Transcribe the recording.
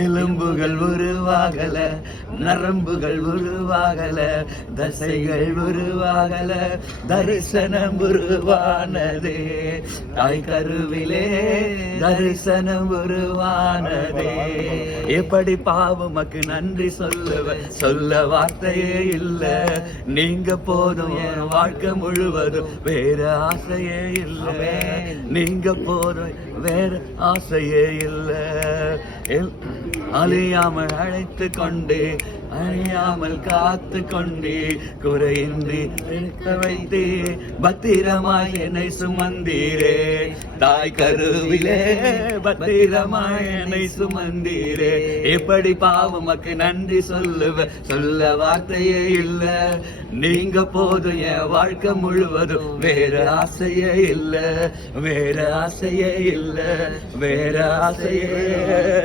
எலும்புகள் உருவாகல, நரம்புகள் உருவாகல, தசைகள் உருவாகல, தரிசனம் உருவானதே. தாய் கருவிலே தரிசனம் உருவானதே. எப்படி பாவமக்கு நன்றி சொல்ல வார்த்தையே இல்ல. நீங்க போதும் என் வாழ்க்கை முழுவதும், வேற ஆசையே இல்ல. நீங்க போதும் வேற ஆசையே இல்ல. அழியாமல் அழைத்து கொண்டே, அழியாமல் காத்து கொண்டே, குறையின்றி இருக்க வைத்தே, பத்திரமாய் என்னை சுமந்தீரே. தாய் கருவிலே பத்திரமாய் என்னை சுமந்தீரே. எப்படி பாவமக்கு நன்றி சொல்ல வார்த்தையே இல்ல. நீங்க போதும் என் வாழ்க்கை முழுவதும், வேற ஆசையே இல்ல, வேற ஆசையே இல்ல, வேற ஆசையே